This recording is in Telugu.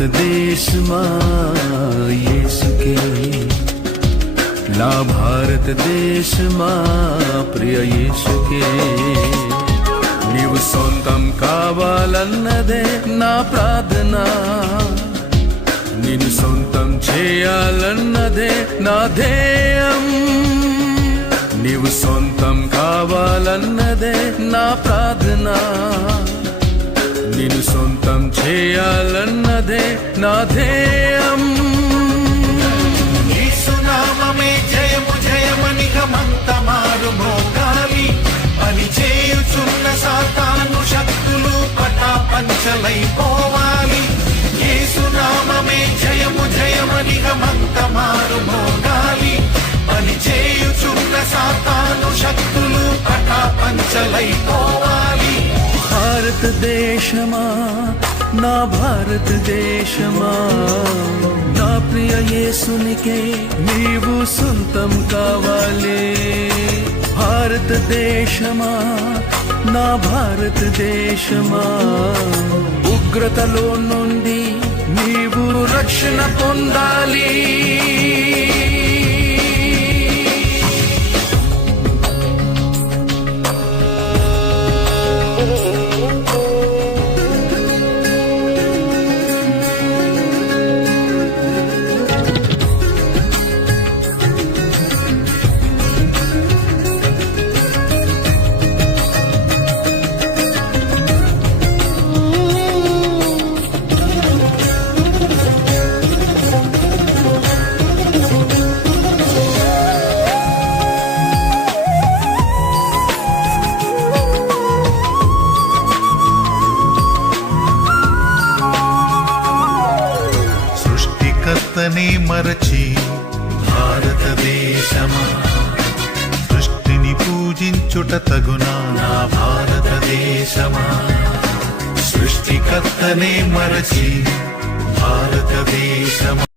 భారతదేశమా యేసుకే, నా భారతదేశమా ప్రియ యేసుకే. నీవు సొంతం కావాలన్నదే నా ప్రార్థన, నిన్ను సొంతం చేయాలన్నదే నా ధ్యేయం. నీవు సొంతం కావాలన్నదే నా ప్రార్థన, నిన్ను సొంతం చేయాలన్నదే నా ధ్యేయం. యేసునామమే జయము జయమని గమంతమారు మోగాలి, పని చేయుచున్న సాతాను శక్తులు పటాపంచలైపోవాలి. యేసునామమే జయము జయమని గమంతమారు మోగాలి, పని చేయుచున్న సాతాను శక్తులు పటాపంచలైపోవాలి. భారతదేశమా నా భారతదేశమా, నా ప్రియ యేసునికే నీవు సొంతం కావాలి. భారతదేశమా నా భారతదేశమా, ఉగ్రతలో నుండి నీవు రక్షణ పొందాలి. కర్తనే మరచి భారతదేశమా, సృష్టిని పూజించుట తగునా నా భారతదేశమా. సృష్టికర్తనే మరచి భారతదేశమా.